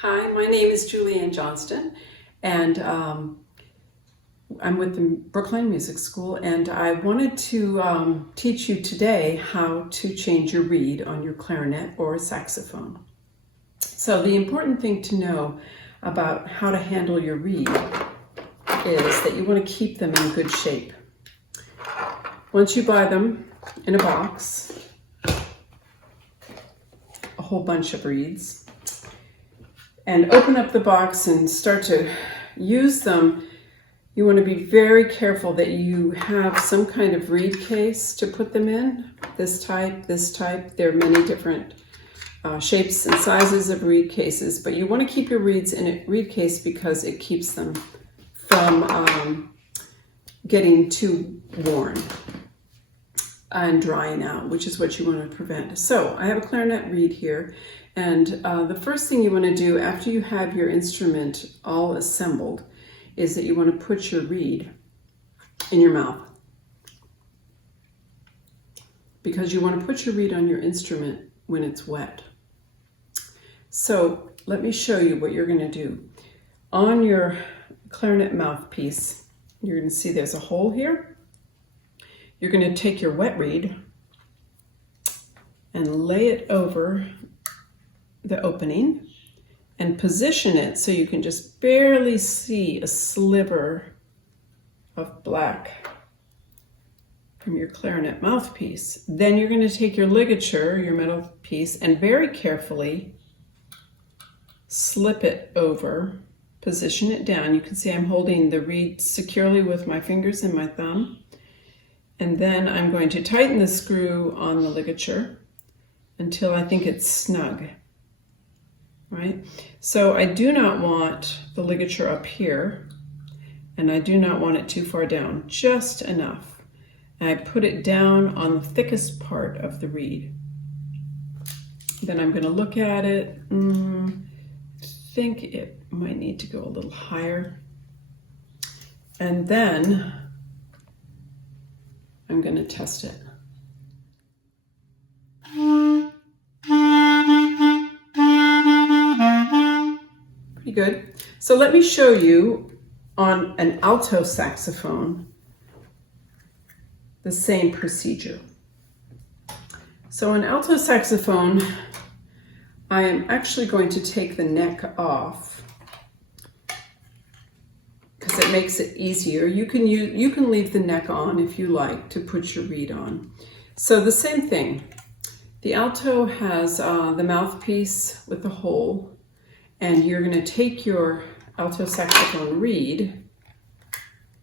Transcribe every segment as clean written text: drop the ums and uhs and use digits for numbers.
Hi, my name is Julianne Johnston, and I'm with the Brookline Music School, and I wanted to teach you today how to change your reed on your clarinet or saxophone. So the important thing to know about how to handle your reed is that you want to keep them in good shape. Once you buy them in a box, a whole bunch of reeds, and open up the box and start to use them, you want to be very careful that you have some kind of reed case to put them in. This type. There are many different shapes and sizes of reed cases, but you want to keep your reeds in a reed case because it keeps them from getting too worn and drying out, which is what you want to prevent. So I have a clarinet reed here, and the first thing you want to do after you have your instrument all assembled is that you want to put your reed in your mouth, because you want to put your reed on your instrument when it's wet. So let me show you what you're going to do. On your clarinet mouthpiece, you're going to see there's a hole here. You're going to take your wet reed and lay it over the opening and position it so you can just barely see a sliver of black from your clarinet mouthpiece. Then you're going to take your ligature, your metal piece, and very carefully slip it over, position it down. You can see I'm holding the reed securely with my fingers and my thumb. And then I'm going to tighten the screw on the ligature until I think it's snug, right? So I do not want the ligature up here, and I do not want it too far down, just enough. And I put it down on the thickest part of the reed. Then I'm going to look at it. I think it might need to go a little higher. And then I'm going to test it. Pretty good. So let me show you on an alto saxophone the same procedure. So an alto saxophone, I am actually going to take the neck off because it makes it easier. You can leave the neck on if you like to put your reed on. So the same thing. The alto has the mouthpiece with the hole, and you're going to take your alto saxophone reed,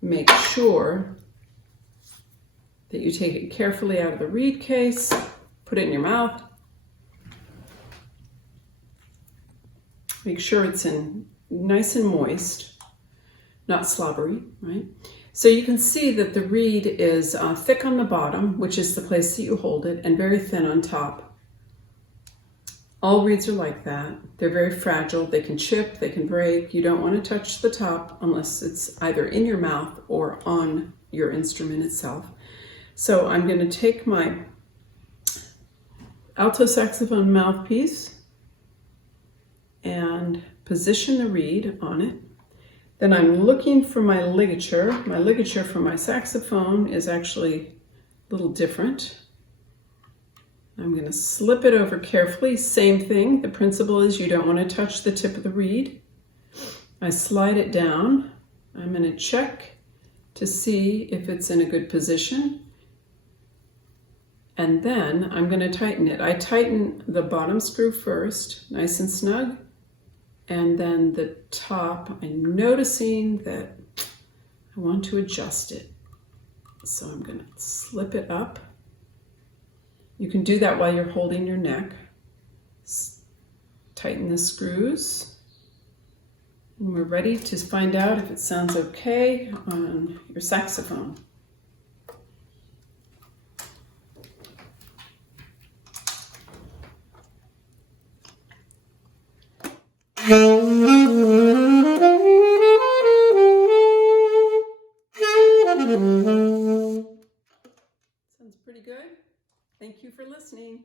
make sure that you take it carefully out of the reed case, put it in your mouth, make sure it's in nice and moist, not slobbery, right? So you can see that the reed is thick on the bottom, which is the place that you hold it, and very thin on top. All reeds are like that. They're very fragile. They can chip, they can break. You don't want to touch the top unless it's either in your mouth or on your instrument itself. So I'm going to take my alto saxophone mouthpiece and position the reed on it. Then I'm looking for my ligature. My ligature for my saxophone is actually a little different. I'm going to slip it over carefully. Same thing. The principle is you don't want to touch the tip of the reed. I slide it down. I'm going to check to see if it's in a good position. And then I'm going to tighten it. I tighten the bottom screw first, nice and snug. And then the top, I'm noticing that I want to adjust it. So I'm going to slip it up. You can do that while you're holding your neck. Tighten the screws. And we're ready to find out if it sounds okay on your saxophone. Sounds pretty good. Thank you for listening.